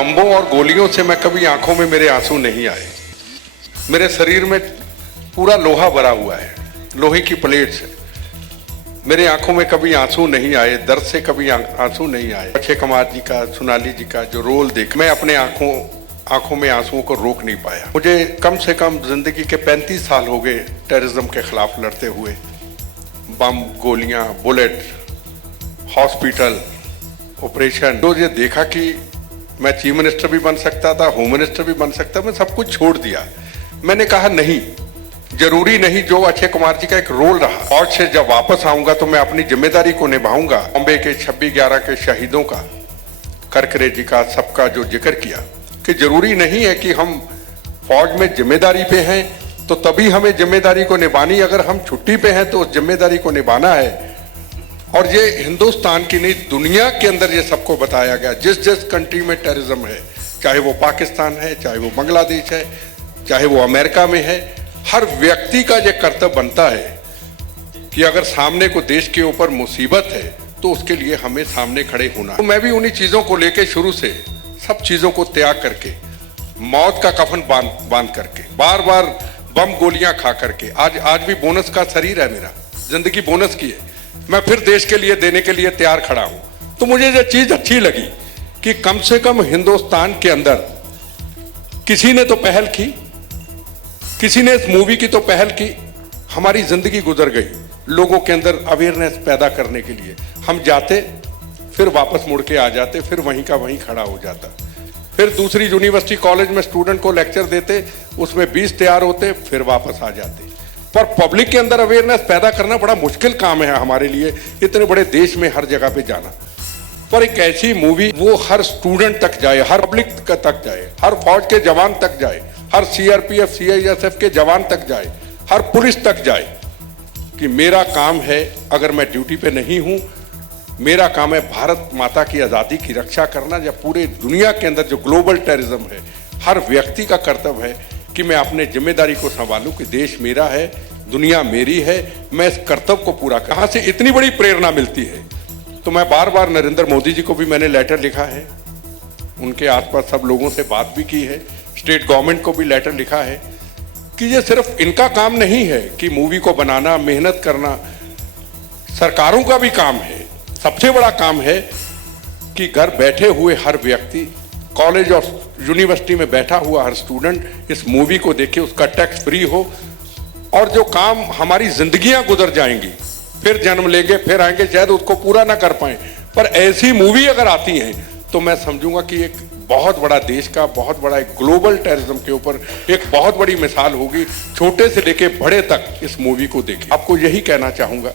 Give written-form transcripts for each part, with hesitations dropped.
बम्बों और गोलियों से मैं कभी आंखों में मेरे आंसू नहीं आए। मेरे शरीर में पूरा लोहा भरा हुआ है, लोहे की प्लेट से। मेरे आंखों में कभी आंसू नहीं आए, दर्द से कभी आंसू नहीं आए। अक्षय कुमार जी का, सोनाली जी का जो रोल देख मैं अपने आंखों में आंसुओं को रोक नहीं पाया। मुझे कम से कम जिंदगी के 35 साल हो गए टेररिज्म के खिलाफ लड़ते हुए। बम, गोलियां, बुलेट, हॉस्पिटल, ऑपरेशन। तो ये देखा कि मैं चीफ मिनिस्टर भी बन सकता था, होम मिनिस्टर भी बन सकता, मैं सब कुछ छोड़ दिया। मैंने कहा नहीं, जरूरी नहीं। जो अक्षय कुमार जी का एक रोल रहा, फौज से जब वापस आऊंगा तो मैं अपनी जिम्मेदारी को निभाऊंगा। बॉम्बे के 26/11 के शहीदों का, करकरे जी का, सबका जो जिक्र किया कि जरूरी नहीं है कि हम फौज में जिम्मेदारी पे हैं तो तभी हमें जिम्मेदारी को निभानी, अगर हम छुट्टी पे हैं तो उस जिम्मेदारी को निभाना है। और ये हिंदुस्तान की नहीं, दुनिया के अंदर ये सबको बताया गया। जिस जिस कंट्री में टेररिज्म है, चाहे वो पाकिस्तान है, चाहे वो बांग्लादेश है, चाहे वो अमेरिका में है, हर व्यक्ति का ये कर्तव्य बनता है कि अगर सामने को देश के ऊपर मुसीबत है तो उसके लिए हमें सामने खड़े होना। तो मैं भी उन्हीं चीजों को लेके शुरू से सब चीजों को त्याग करके, मौत का कफन बांध करके, बार बार बम गोलियां खा करके, आज भी बोनस का शरीर है मेरा, जिंदगी बोनस की है। मैं फिर देश के लिए देने के लिए तैयार खड़ा हूं। तो मुझे ये चीज अच्छी लगी कि कम से कम हिंदुस्तान के अंदर किसी ने तो पहल की, किसी ने इस मूवी की तो पहल की। हमारी जिंदगी गुजर गई लोगों के अंदर अवेयरनेस पैदा करने के लिए। हम जाते, फिर वापस मुड़ के आ जाते, फिर वहीं का वहीं खड़ा हो जाता। फिर दूसरी यूनिवर्सिटी कॉलेज में स्टूडेंट को लेक्चर देते, उसमें 20 तैयार होते, फिर वापस आ जाते। पर पब्लिक के अंदर अवेयरनेस पैदा करना बड़ा मुश्किल काम है हमारे लिए, इतने बड़े देश में हर जगह पे जाना। पर एक ऐसी मूवी वो हर स्टूडेंट तक जाए, हर पब्लिक तक जाए, हर फौज के जवान तक जाए, हर सीआरपीएफ सीआईएसएफ के जवान तक जाए, हर पुलिस तक जाए कि मेरा काम है, अगर मैं ड्यूटी पे नहीं हूं, मेरा काम है भारत माता की आज़ादी की रक्षा करना। या पूरे दुनिया के अंदर जो ग्लोबल टेररिज्म है, हर व्यक्ति का कर्तव्य है कि मैं अपने जिम्मेदारी को संभालूं कि देश मेरा है, दुनिया मेरी है, मैं इस कर्तव्य को पूरा। कहां से इतनी बड़ी प्रेरणा मिलती है? तो मैं बार बार नरेंद्र मोदी जी को भी मैंने लेटर लिखा है, उनके आसपास सब लोगों से बात भी की है, स्टेट गवर्नमेंट को भी लेटर लिखा है कि ये सिर्फ इनका काम नहीं है कि मूवी को बनाना, मेहनत करना, सरकारों का भी काम है। सबसे बड़ा काम है कि घर बैठे हुए हर व्यक्ति, कॉलेज और यूनिवर्सिटी में बैठा हुआ हर स्टूडेंट इस मूवी को देखे, उसका टैक्स फ्री हो। और जो काम हमारी जिंदगियां गुजर जाएंगी, फिर जन्म लेंगे, फिर आएंगे, शायद उसको पूरा ना कर पाए, पर ऐसी मूवी अगर आती है तो मैं समझूंगा कि एक बहुत बड़ा देश का, बहुत बड़ा एक ग्लोबल टेररिज्म के ऊपर एक बहुत बड़ी मिसाल होगी। छोटे से लेके बड़े तक इस मूवी को देखें। आपको यही कहना चाहूंगा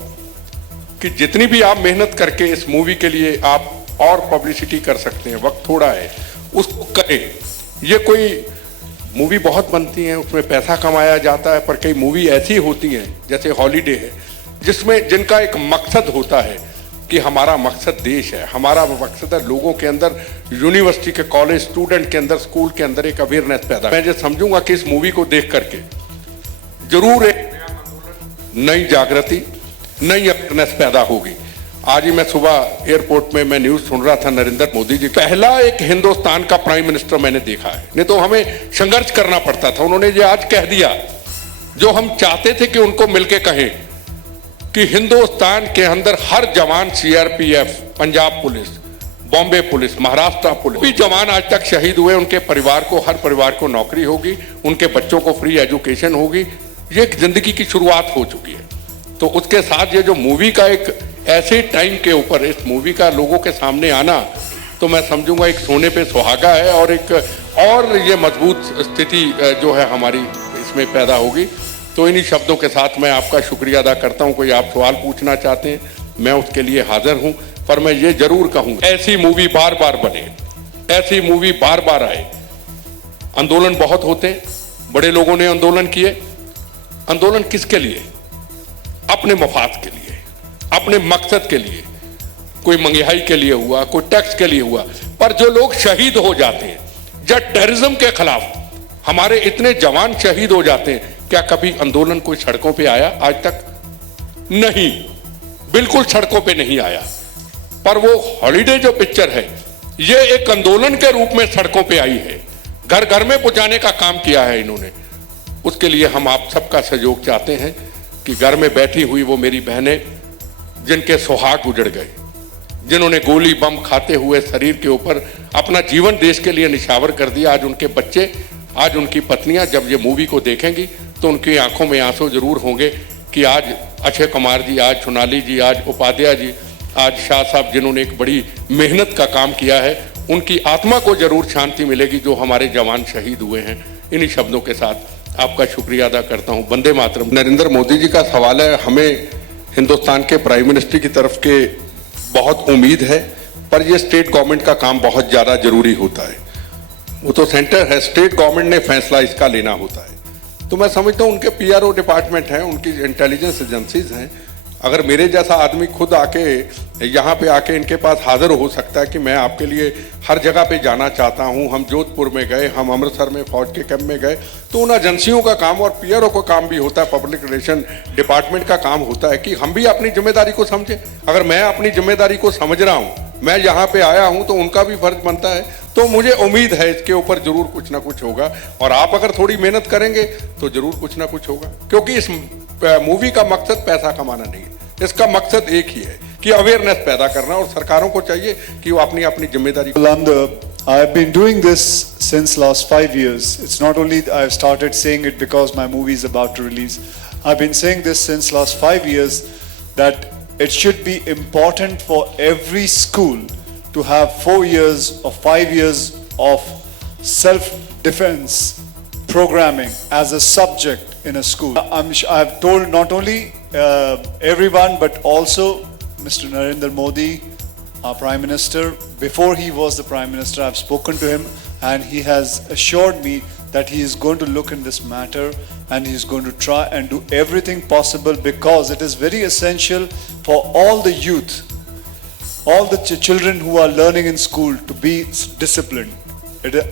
कि जितनी भी आप मेहनत करके इस मूवी के लिए आप और पब्लिसिटी कर सकते हैं, वक्त थोड़ा है, उसको करें। ये कोई मूवी बहुत बनती है, उसमें पैसा कमाया जाता है, पर कई मूवी ऐसी होती हैं जैसे हॉलीडे है, जिनका एक मकसद होता है कि हमारा मकसद देश है, हमारा मकसद है लोगों के अंदर, यूनिवर्सिटी के, कॉलेज स्टूडेंट के अंदर, स्कूल के अंदर एक अवेयरनेस पैदा। मैं ये समझूंगा कि इस मूवी को देख करके जरूर एक नई जागृति, नई अवेयरनेस पैदा होगी। आज ही मैं सुबह एयरपोर्ट में मैं न्यूज सुन रहा था, नरेंद्र मोदी जी पहला एक हिंदुस्तान का प्राइम मिनिस्टर मैंने देखा है, नहीं तो हमें संघर्ष करना पड़ता था। उन्होंने ये आज कह दिया जो हम चाहते थे कि उनको मिलके कहें कि हिंदुस्तान के अंदर हर जवान, CRPF, Punjab police, Bombay police, Maharashtra police, भी जवान आज तक शहीद हुए, उनके परिवार को, हर परिवार को नौकरी होगी, उनके बच्चों को फ्री एजुकेशन होगी। ये एक जिंदगी की शुरुआत हो चुकी है। तो उसके साथ ये जो मूवी का एक ऐसे टाइम के ऊपर इस मूवी का लोगों के सामने आना, तो मैं समझूंगा एक सोने पे सुहागा है और एक और ये मजबूत स्थिति जो है हमारी इसमें पैदा होगी। तो इन्हीं शब्दों के साथ मैं आपका शुक्रिया अदा करता हूं। कोई आप सवाल पूछना चाहते हैं, मैं उसके लिए हाजिर हूं, पर मैं ये जरूर कहूंगा ऐसी मूवी बार बार बने, ऐसी मूवी बार बार आए। आंदोलन बहुत होते हैं, बड़े लोगों ने आंदोलन किए। आंदोलन किसके लिए? अपने मफाद के लिए, अपने मकसद के लिए। कोई महंगाई के लिए हुआ, कोई टैक्स के लिए हुआ, पर जो लोग शहीद हो जाते हैं, जब टेररिज्म के खिलाफ हमारे इतने जवान शहीद हो जाते हैं, क्या कभी आंदोलन कोई सड़कों पे आया? आज तक नहीं, बिल्कुल सड़कों पे नहीं आया। पर वो हॉलीडे जो पिक्चर है, ये एक आंदोलन के रूप में सड़कों पे आई है, घर घर में पहुंचाने का काम किया है इन्होंने। उसके लिए हम आप सबका सहयोग चाहते हैं कि घर में बैठी हुई वो मेरी बहनें जिनके सुहाग उजड़ गए, जिन्होंने गोली बम खाते हुए शरीर के ऊपर अपना जीवन देश के लिए निछावर कर दिया, आज उनके बच्चे, आज उनकी पत्नियां जब ये मूवी को देखेंगी तो उनकी आंखों में आंसू जरूर होंगे कि आज अक्षय कुमार जी, आज सोनाली जी, आज उपाध्याय जी, आज शाह साहब, जिन्होंने एक बड़ी मेहनत का काम किया है, उनकी आत्मा को जरूर शांति मिलेगी जो हमारे जवान शहीद हुए हैं। इन्हीं शब्दों के साथ आपका शुक्रिया अदा करता हूं। वंदे मातरम। नरेंद्र मोदी जी का सवाल है, हमें हिंदुस्तान के प्राइम मिनिस्टर की तरफ के बहुत उम्मीद है, पर यह स्टेट गवर्नमेंट का काम बहुत ज़्यादा जरूरी होता है। वो तो सेंटर है, स्टेट गवर्नमेंट ने फैसला इसका लेना होता है। तो मैं समझता हूँ उनके पीआरओ डिपार्टमेंट हैं, उनकी इंटेलिजेंस एजेंसीज हैं। अगर मेरे जैसा आदमी खुद आके यहाँ पे आके इनके पास हाजिर हो सकता है कि मैं आपके लिए हर जगह पे जाना चाहता हूँ, हम जोधपुर में गए, हम अमृतसर में फौज के कैंप में गए, तो उन एजेंसियों का काम और पीआरओ का काम भी होता है, पब्लिक रिलेशन डिपार्टमेंट का काम होता है कि हम भी अपनी जिम्मेदारी को समझें। अगर मैं अपनी जिम्मेदारी को समझ रहा हूँ, मैं यहाँ पे आया हूँ, तो उनका भी फर्ज बनता है। तो मुझे उम्मीद है इसके ऊपर जरूर कुछ ना कुछ होगा, और आप अगर थोड़ी मेहनत करेंगे तो जरूर कुछ ना कुछ होगा, क्योंकि इस मूवी का मकसद पैसा कमाना नहीं है, इसका मकसद एक ही है कि अवेयरनेस पैदा करना, और सरकारों को चाहिए कि वो अपनी अपनी जिम्मेदारी। I have been doing this since last 5 years. It's not only I've started saying it because my movie is about to release. I've been saying this since last 5 years that it should be important for every school to have 4 years or 5 years of self-defense programming as a subject in a school. I've told not only everyone but also Mr. Narendra Modi, our Prime Minister. Before he was the Prime Minister, I've spoken to him and he has assured me that he is going to look in this matter and he is going to try and do everything possible, because it is very essential for all the youth, all the children who are learning in school to be disciplined.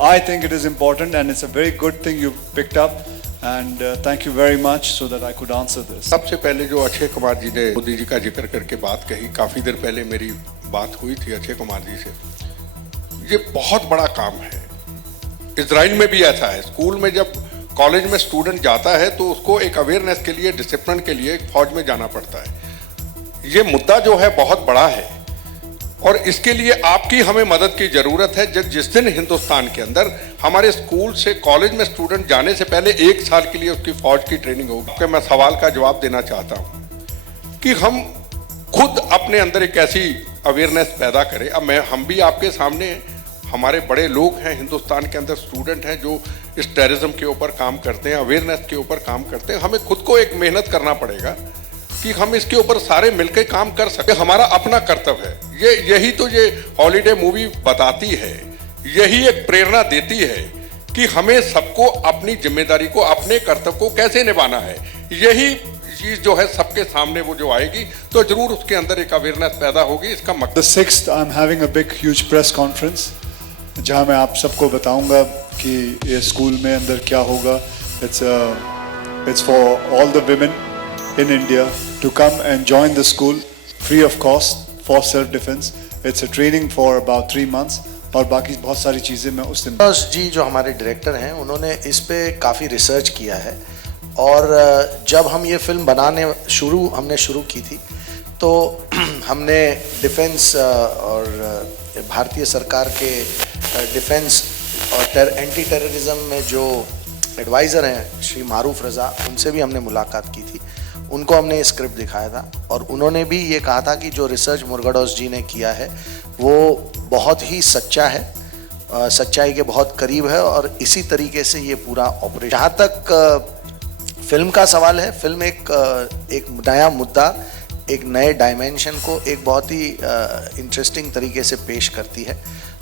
I think it is important and it's a very good thing you picked up, and thank you very much so that I could answer this. सबसे पहले जो अक्षय कुमार जी ने मोदी जी का जिक्र करके बात कही, काफ़ी देर पहले मेरी बात हुई थी अक्षय कुमार जी से। ये बहुत बड़ा काम है। इजराइल में भी ऐसा है, स्कूल में जब कॉलेज में स्टूडेंट जाता है तो उसको एक अवेयरनेस के लिए, डिसिप्लिन के लिए फौज में जाना पड़ता है। ये मुद्दा जो है बहुत बड़ा है, और इसके लिए आपकी हमें मदद की जरूरत है। जिस दिन हिंदुस्तान के अंदर हमारे स्कूल से कॉलेज में स्टूडेंट जाने से पहले 1 साल के लिए उसकी फौज की ट्रेनिंग होगी, कि मैं सवाल का जवाब देना चाहता हूं कि हम खुद अपने अंदर एक ऐसी अवेयरनेस पैदा करें। अब हम भी आपके सामने, हमारे बड़े लोग हैं हिंदुस्तान के अंदर, स्टूडेंट हैं जो इस टेररिज्म के ऊपर काम करते हैं, अवेयरनेस के ऊपर काम करते हैं। हमें खुद को एक मेहनत करना पड़ेगा कि हम इसके ऊपर सारे मिलकर काम कर सके, हमारा अपना कर्तव्य है। यही तो ये हॉलीडे मूवी बताती है, यही एक प्रेरणा देती है कि हमें सबको अपनी जिम्मेदारी को, अपने कर्तव्य को कैसे निभाना है। यही चीज जो है सबके सामने वो जो आएगी तो जरूर उसके अंदर एक अवेयरनेस पैदा होगी। इसका मकसद The 6th I'm having a big huge press conference जहां मैं आप सबको बताऊंगा कि ये स्कूल में अंदर क्या होगा। It's for all the women in India to come and join the school free of cost for self defense. It's a training for about 3 months और बाकी बहुत सारी चीज़ें मैं उस दिन। जी जो हमारे डायरेक्टर हैं उन्होंने इस पे काफ़ी रिसर्च किया है, और जब हम ये फिल्म बनाने हमने शुरू की थी तो हमने डिफेंस और भारतीय सरकार के डिफेंस और एंटी टेररिज्म में जो एडवाइज़र हैं श्री मारूफ रज़ा, उनसे भी हमने मुलाकात की थी। उनको हमने ये स्क्रिप्ट दिखाया था और उन्होंने भी ये कहा था कि जो रिसर्च मुरुगेडॉस जी ने किया है वो बहुत ही सच्चा है, सच्चाई के बहुत करीब है, और इसी तरीके से ये पूरा ऑपरेशन। जहाँ तक फिल्म का सवाल है, फिल्म एक नया मुद्दा, एक नए डायमेंशन को एक बहुत ही इंटरेस्टिंग तरीके से पेश करती है,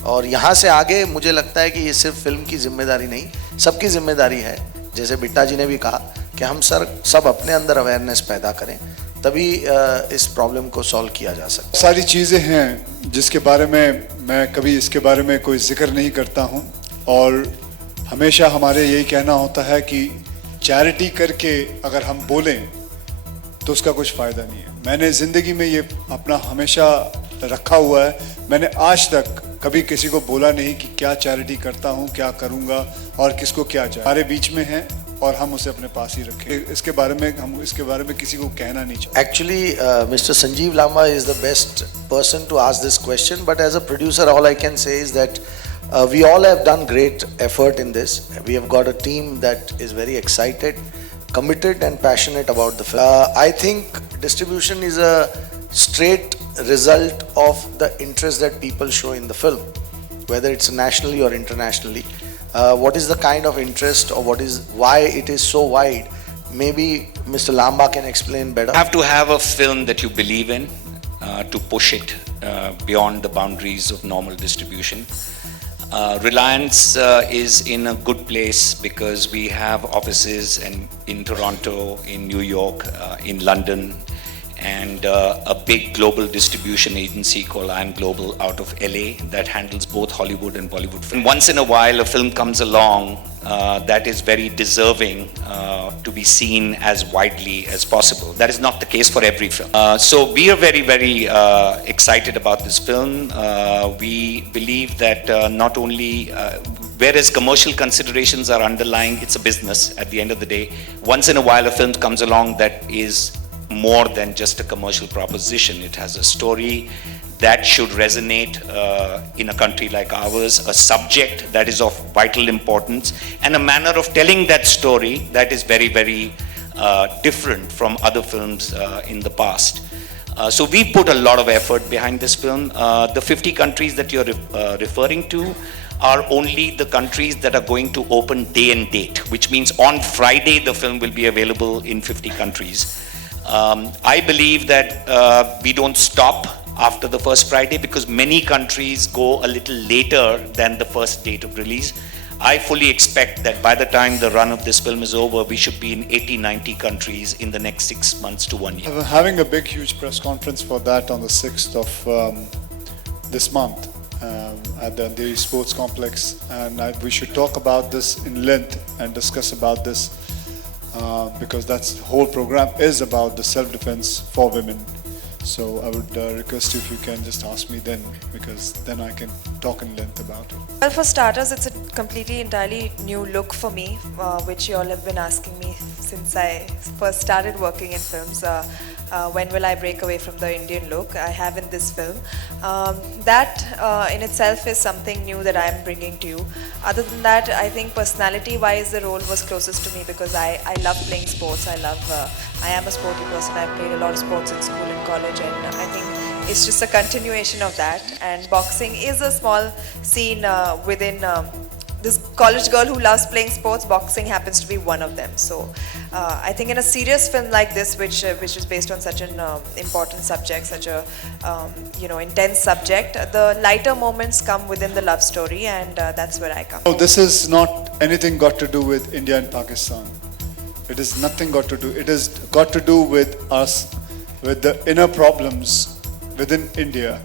और यहाँ से आगे मुझे लगता है कि ये सिर्फ फिल्म की जिम्मेदारी नहीं, सबकी जिम्मेदारी है। जैसे बिट्टा जी ने भी कहा कि हम सब अपने अंदर अवेयरनेस पैदा करें, तभी इस प्रॉब्लम को सॉल्व किया जा सकता है। सारी चीज़ें हैं जिसके बारे में मैं कभी इसके बारे में कोई जिक्र नहीं करता हूँ, और हमेशा हमारे यही कहना होता है कि चैरिटी करके अगर हम बोलें तो उसका कुछ फ़ायदा नहीं है। मैंने ज़िंदगी में ये अपना हमेशा रखा हुआ है। मैंने आज तक कभी किसी को बोला नहीं कि क्या चैरिटी करता हूँ, क्या करूँगा और किसको क्या चाहिए। हमारे बीच में है और हम उसे अपने पास ही रखें। इसके बारे में किसी को कहना नहीं चाहिए। Actually, Mr. Sanjeev Lamba is the best person to ask this question, but as a producer, all I can say is that we all have done great effort in this. We have got a team that is very excited, committed and passionate about the film. I think distribution is a straight result of the interest that people show in the film, whether it's nationally or internationally. What is the kind of interest or why it is so wide? Maybe Mr. Lamba can explain better. You have to have a film that you believe in to push it beyond the boundaries of normal distribution. Reliance is in a good place because we have offices in Toronto, in New York, in London, and a big global distribution agency called I'm Global out of LA that handles both Hollywood and Bollywood films. Once in a while a film comes along that is very deserving to be seen as widely as possible. That is not the case for every film. So we are very, very excited about this film. We believe that not only whereas commercial considerations are underlying, it's a business at the end of the day. Once in a while a film comes along that is more than just a commercial proposition. It has a story that should resonate in a country like ours, a subject that is of vital importance, and a manner of telling that story that is very, very different from other films in the past. So we put a lot of effort behind this film. The 50 countries that you're referring to are only the countries that are going to open day and date, which means on Friday the film will be available in 50 countries. I believe that we don't stop after the first Friday because many countries go a little later than the first date of release. I fully expect that by the time the run of this film is over, we should be in 80-90 countries in the next 6 months to 1 year. We're having a big, huge press conference for that on the 6th of this month at the Andheri Sports Complex, and we should talk about this in length and discuss about this. Because that's the whole program is about the self-defense for women. So I would request you if you can just ask me then, because then I can talk in length about it. Well, for starters, it's a completely, entirely new look for me, which you all have been asking me since I first started working in films. When will I break away from the Indian look? I have in this film. That in itself is something new that I'm bringing to you. Other than that, I think personality-wise, the role was closest to me because I love playing sports. I am a sporty person. I've played a lot of sports in school and college, and I think it's just a continuation of that. And boxing is a small scene within this college girl who loves playing sports. Boxing happens to be one of them. So I think in a serious film like this, which is based on such an important subject, such a intense subject, the lighter moments come within the love story, and that's where I come. No, this is not anything got to do with India and Pakistan. It is nothing got to do. It has got to do with us, with the inner problems within India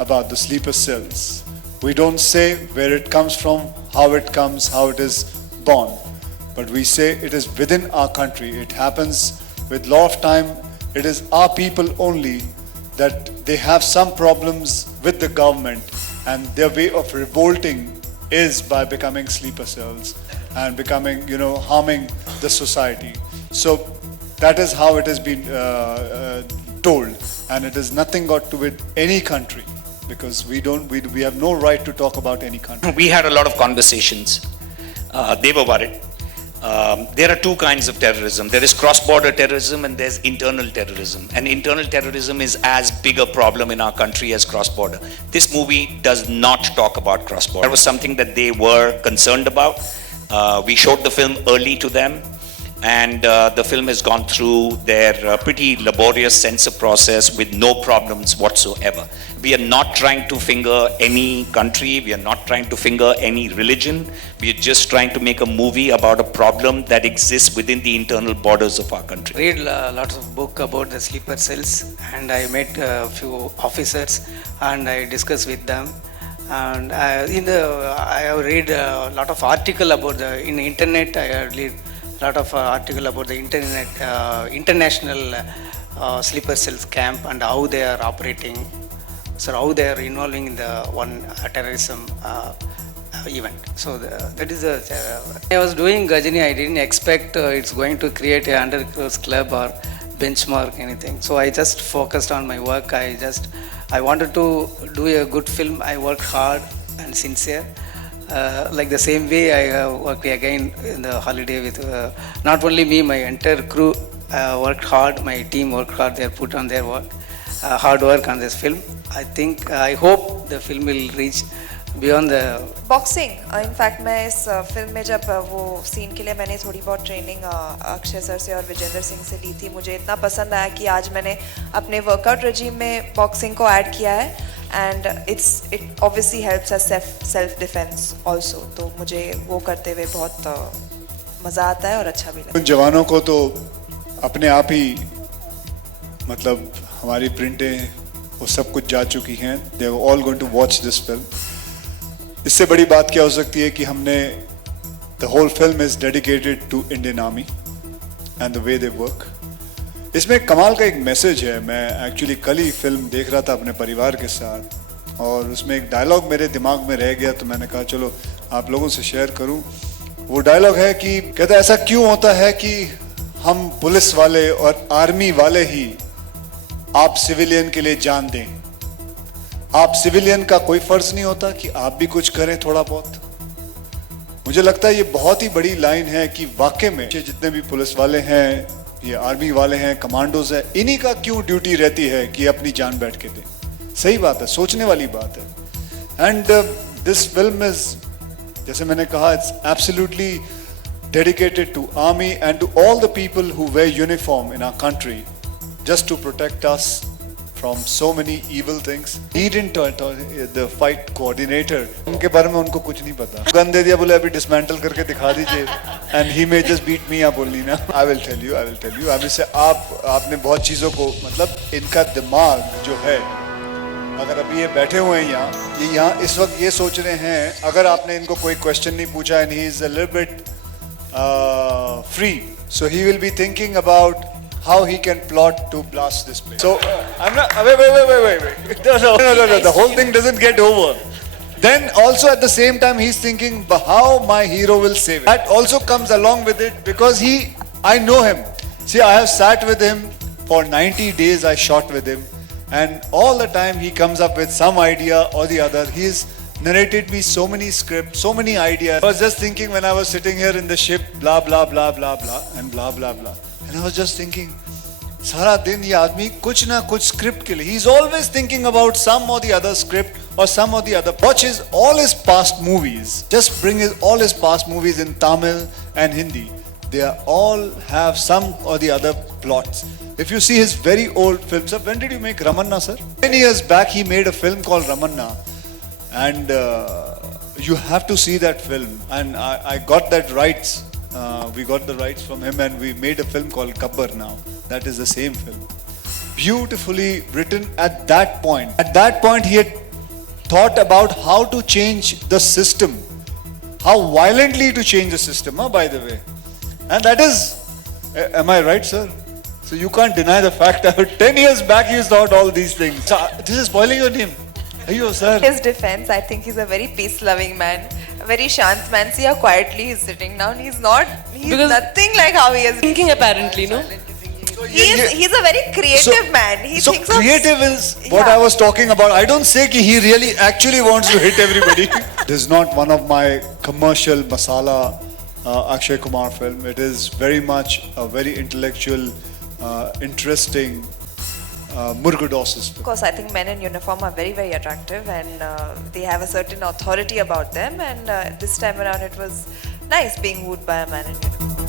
about the sleeper cells. We don't say where it comes from, how it comes, how it is born, but we say it is within our country. It happens with a lot of time. It is our people only that they have some problems with the government, and their way of revolting is by becoming sleeper cells and becoming, harming the society. So that is how it has been told, and it has nothing got to with any country. Because we have no right to talk about any country. We had a lot of conversations. They were worried. There are two kinds of terrorism. There is cross-border terrorism and there's internal terrorism. And internal terrorism is as big a problem in our country as cross-border. This movie does not talk about cross-border. That was something that they were concerned about. We showed the film early to them, and the film has gone through their pretty laborious censor process with no problems whatsoever. We are not trying to finger any country, we are not trying to finger any religion, we are just trying to make a movie about a problem that exists within the internal borders of our country. Read lots of book about the sleeper cells, and I met a few officers and I discussed with them. And I have read a lot of article about in the internet. I have read a lot of article about the international sleeper cells camp and how they are operating. so how they are involving in the one terrorism event. So that is the. I was doing Gajini. I didn't expect it's going to create a 100 crores club or benchmark anything. So I just focused on my work. I wanted to do a good film. I worked hard and sincere. Like the same way I worked again in the holiday with not only me, my entire crew worked hard. My team worked hard. They put on their work, hard work on this film. I hope the film will reach beyond the boxing in fact मैं इस film में जब वो scene के लिए मैंने थोड़ी बहुत ट्रेनिंग अक्षय सर से और विजेंद्र सिंह से ली थी, मुझे इतना पसंद आया कि आज मैंने अपने वर्कआउट रजीम में बॉक्सिंग को ऐड किया है and it obviously helps us self defence also. तो मुझे वो करते हुए बहुत मज़ा आता है और अच्छा भी लगता है. उन जवानों को तो अपने आप ही मतलब हमारी प्रिंटें वो सब कुछ जा चुकी हैं. They are all going to watch this film. इससे बड़ी बात क्या हो सकती है कि हमने the whole film is dedicated to Indian army and the way they work. इसमें कमाल का एक मैसेज है. मैं एक्चुअली कल ही फिल्म देख रहा था अपने परिवार के साथ और उसमें एक डायलॉग मेरे दिमाग में रह गया तो मैंने कहा चलो आप लोगों से शेयर करूं. वो डायलॉग है कि कहता है ऐसा क्यों होता है कि हम पुलिस वाले और आर्मी वाले ही आप सिविलियन के लिए जान दें. आप सिविलियन का कोई फर्ज नहीं होता कि आप भी कुछ करें थोड़ा बहुत. मुझे लगता है ये बहुत ही बड़ी लाइन है कि वाकई में जितने भी पुलिस वाले हैं, ये आर्मी वाले हैं, कमांडोज हैं, इन्हीं का क्यों ड्यूटी रहती है कि अपनी जान बैठ के दें. सही बात है, सोचने वाली बात है. एंड दिस फिल्म इज, जैसे मैंने कहा, it's absolutely dedicated to army and to all the people who wear uniform in our country just to protect us from so many evil things. He didn't the fight coordinator. उनके बारे में उनको कुछ नहीं पता. गन दे दिया, बोले अभी डिसमेंटल करके दिखा दीजिए. And he may just beat me up only ना. I will tell you. अभी से आपने बहुत चीज़ों को, मतलब इनका दिमाग जो है, अगर अभी ये बैठे हुए हैं यहाँ इस वक्त ये सोच रहे हैं, अगर आपने इनको कोई क्वेश्चन नहीं पूछा and he is a little bit free, so he will be thinking about how he can plot to blast this place. So I'm not. Wait. No. The whole thing doesn't get over. Then also at the same time he's thinking how my hero will save it. That also comes along with it because I know him. See, I have sat with him for 90 days. I shot with him, and all the time he comes up with some idea or the other. He's narrated me so many scripts, so many ideas. I was just thinking when I was sitting here in the ship, blah blah blah blah blah and blah blah blah. And I was just thinking, सारा दिन ये आदमी कुछ ना कुछ script के लिए, he is always thinking about some or the other script or some or the other. Watch all his past movies. Just bring all his past movies in Tamil and Hindi. They all have some or the other plots. If you see his very old films, sir, when did you make Ramanna, sir? 10 years back, he made a film called Ramanna, and you have to see that film. And I got that rights. We got the rights from him and we made a film called Gabbar now. That is the same film. Beautifully written at that point. At that point he had thought about how to change the system. How violently to change the system, by the way. And that is, am I right, sir? So you can't deny the fact that 10 years back he thought all these things. So, this is spoiling your name. Ayo, sir. His defense, I think he's a very peace-loving man. Very shant man. See how quietly he's sitting down. He's Because nothing like how he is thinking apparently, no? He's a very creative man. He so thinks creative is what I was talking about. I don't say कि he really actually wants to hit everybody. This is not one of my commercial masala Akshay Kumar film. It is very much a very intellectual, interesting Murgadosis. Of course, I think men in uniform are very, very attractive and they have a certain authority about them. And this time around, it was nice being wooed by a man in uniform.